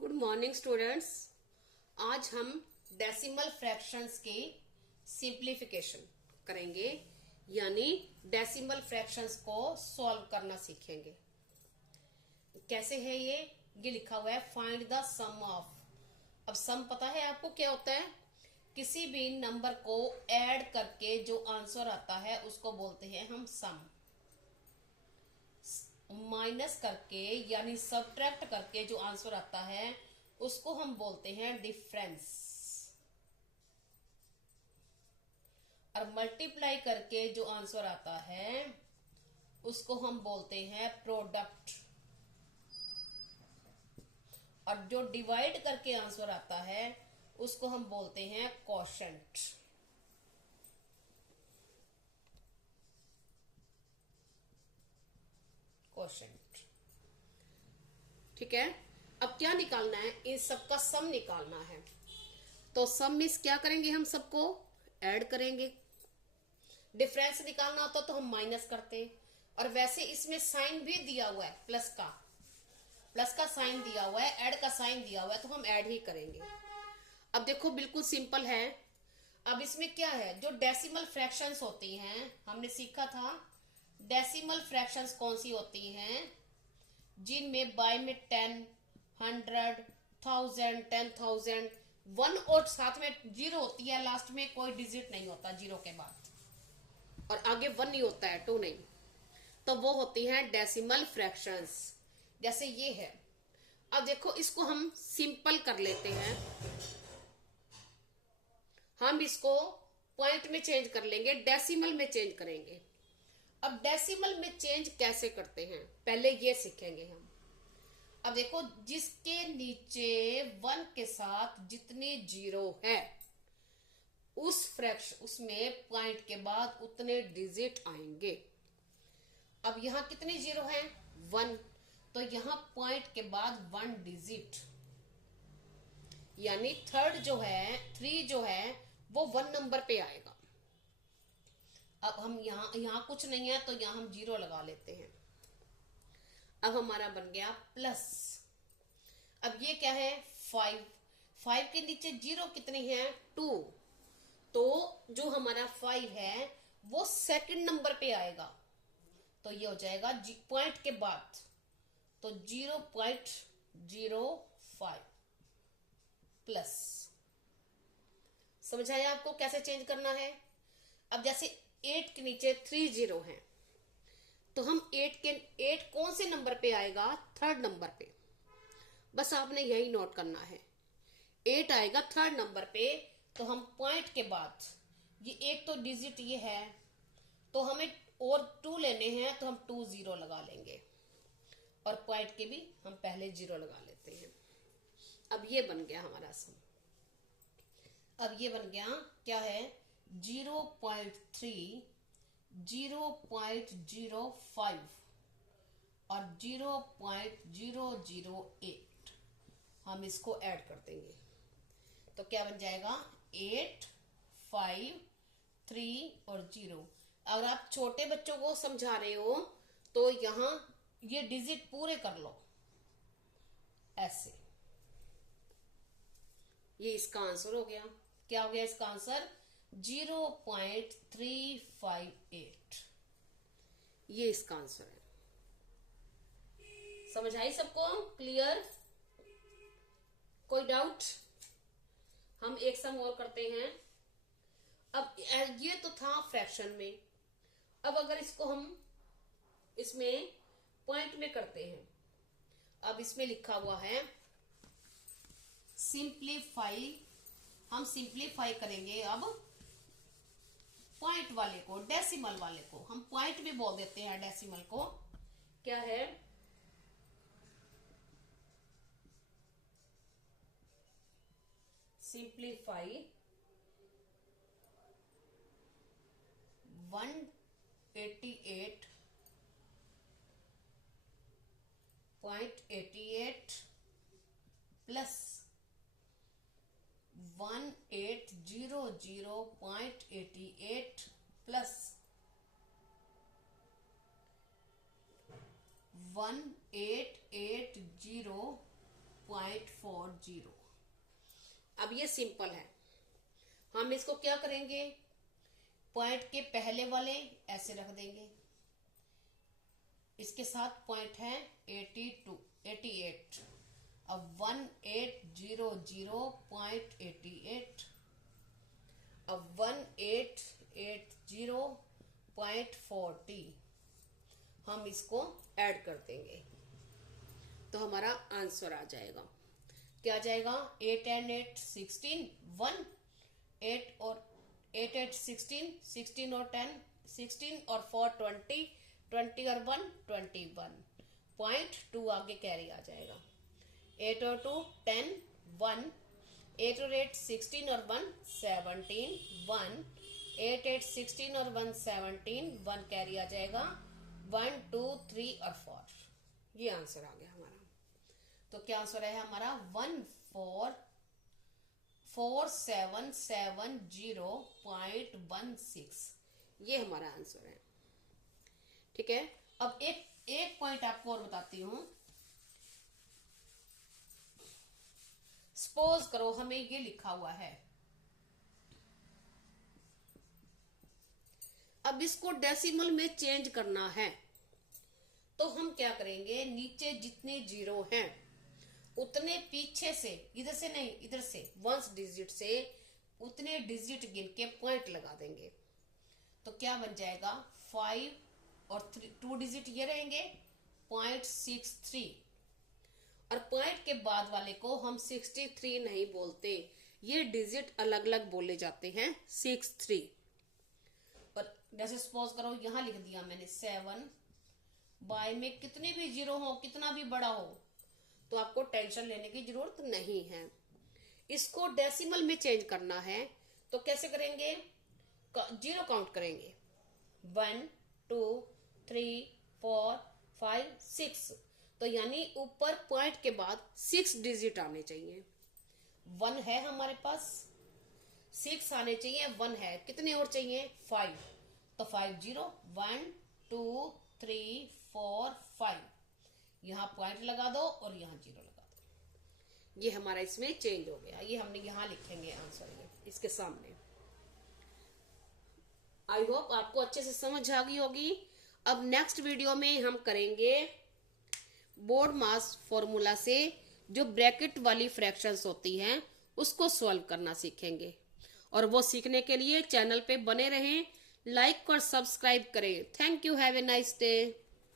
Good morning students. आज हम decimal fractions की सिंप्लीफिकेशन करेंगे, यानी डेसिमल फ्रैक्शंस को सॉल्व करना सीखेंगे। कैसे है ये लिखा हुआ है फाइंड द सम ऑफ। अब सम पता है आपको क्या होता है? किसी भी नंबर को ऐड करके जो आंसर आता है उसको बोलते हैं हम सम। माइनस करके यानी सब्ट्रैक्ट करके जो आंसर आता है उसको हम बोलते हैं डिफरेंस, और मल्टीप्लाई करके जो आंसर आता है उसको हम बोलते हैं प्रोडक्ट, और जो डिवाइड करके आंसर आता है उसको हम बोलते हैं कोशेंट। कोशेंट, ठीक है। अब क्या निकालना है? इन सबका सम निकालना है। तो सम मीन्स क्या करेंगे? हम सबको ऐड करेंगे। डिफरेंस निकालना होता तो हम माइनस करते, और वैसे इसमें साइन भी दिया हुआ है, प्लस का साइन दिया हुआ है, ऐड का साइन दिया हुआ है, तो हम ऐड ही करेंगे। अब देखो बिल्कुल सिंपल है। अब इसमें क्या है, जो डेसिमल फ्रैक्शंस होती हैं, हमने सीखा था डेसिमल फ्रैक्शंस कौन सी होती हैं, जिनमें बाय में 10, 100, 1000, 10,000, 1 और साथ में जीरो होती है, लास्ट में कोई डिजिट नहीं होता जीरो के बाद, और आगे 1 नहीं होता है, 2 नहीं, तो वो होती हैं डेसिमल फ्रैक्शंस। जैसे ये है। अब देखो इसको हम सिंपल कर लेते हैं। हम इसको पॉइंट में चेंज कर लेंगे, डेसिमल में चेंज करेंगे। अब डेसिमल में चेंज कैसे करते हैं पहले ये सीखेंगे हम। अब देखो जिसके नीचे 1 के साथ जितने जीरो है उस फ्रैक्शन उसमें पॉइंट के बाद उतने डिजिट आएंगे। अब यहां कितने जीरो हैं? 1, तो यहां पॉइंट के बाद 1 डिजिट, यानी थर्ड जो है 3 जो है वो 1 नंबर पे आएगा। अब हम यहां कुछ नहीं है तो यहां हम जीरो लगा लेते हैं। अब हमारा बन गया प्लस। अब ये क्या है? 5 के नीचे जीरो कितनी है? 2, तो जो हमारा 5 है वो सेकंड नंबर पे आएगा, तो ये हो जाएगा पॉइंट के बाद, तो 0.05 प्लस। समझ आया आपको कैसे चेंज करना है? अब जैसे 8 के नीचे 3 जीरो है, तो हम 8 कौन से नंबर पे आएगा? थर्ड नंबर पे। बस आपने यही नोट करना है, 8 आएगा थर्ड नंबर पे। तो हम पॉइंट के बाद ये एक तो डिजिट ये है, तो हमें और 2 लेने हैं, तो हम 2 जीरो लगा लेंगे, और पॉइंट के भी हम पहले जीरो लगा लेते हैं। अब ये बन गया हमारा सम। अब ये बन गया क्या है? 0.3, 0.05 और 0.008। हम इसको ऐड कर देंगे, तो क्या बन जाएगा? 8, 5, 3 और 0। अगर आप छोटे बच्चों को समझा रहे हो तो यहां ये डिजिट पूरे कर लो ऐसे। ये इसका आंसर हो गया। क्या हो गया इसका आंसर? 0.358। ये इसका आंसर है। समझ आई सबको? क्लियर? कोई डाउट? हम एक सम और करते हैं। अब ये तो था फ्रैक्शन में। अब अगर इसको हम इसमें पॉइंट में करते हैं, अब इसमें लिखा हुआ है सिंप्लीफाई। हम सिंप्लीफाई करेंगे अब पॉइंट वाले को, डेसिमल वाले को हम पॉइंट भी बोल देते हैं। डेसिमल को क्या है? Simplify 188.88 plus 1800.88 plus 1880 0.40। अब ये सिंपल है, हम इसको क्या करेंगे, पॉइंट के पहले वाले ऐसे रख देंगे, इसके साथ पॉइंट है 88। अब 1800.88, अब 1880.40 हम इसको ऐड कर देंगे तो हमारा आंसर आ जाएगा। क्या आ जाएगा, 8 and 8 16, 1, 8 और 8 8 16, 16 और 10 16 और 4 20, 20 और 1 21.2 आगे कैरी आ जाएगा। 8 और 2 10, 1, 8 और 8 16 और 1 17, 1, 8 8 16 और 1 17, 1 कैरी आ जाएगा, 1 2 3 और 4। ये आंसर आ गया हमारा। तो क्या आंसर है हमारा, 14770.16, ये हमारा आंसर है। ठीक है, अब एक पॉइंट आपको और बताती हूं। सपोज करो हमें ये लिखा हुआ है, अब इसको डेसिमल में चेंज करना है तो हम क्या करेंगे, नीचे जितने जीरो हैं उतने पीछे से, इधर से नहीं इधर से, वंस डिजिट से उतने डिजिट गिन के पॉइंट लगा देंगे। तो क्या बन जाएगा, 5 और 2 डिजिट ये रहेंगे, 0.63, और पॉइंट के बाद वाले को हम 63 नहीं बोलते, ये डिजिट अलग अलग बोले जाते हैं 63। और जैसे सपोज करो यहां लिख दिया मैंने 7, बाय में कितने भी जीरो हो, कितना भी बड़ा हो, तो आपको टेंशन लेने की जरूरत नहीं है। इसको डेसिमल में चेंज करना है तो कैसे करेंगे, जीरो काउंट करेंगे, 1 2 3 4 5 6, तो यानी ऊपर पॉइंट के बाद 6 डिजिट आने चाहिए। 1 है हमारे पास, 6 आने चाहिए, 1 है, कितने और चाहिए, 5, तो 5 0, 1 2 3 4 5, यहां पॉइंट लगा दो और यहां जीरो लगा दो। ये हमारा इसमें चेंज हो गया, ये हमने यहां लिखेंगे आंसर, ये इसके सामने। आई होप आपको अच्छे से समझ आ गई होगी। अब नेक्स्ट वीडियो में हम करेंगे बोर्ड मास फॉर्मूला से जो ब्रैकेट वाली फ्रैक्शंस होती हैं उसको सॉल्व करना सीखेंगे। और वो सीखने के लिए चैनल पे बने रहें, लाइक और सब्सक्राइब करें। Thank you, have a nice day.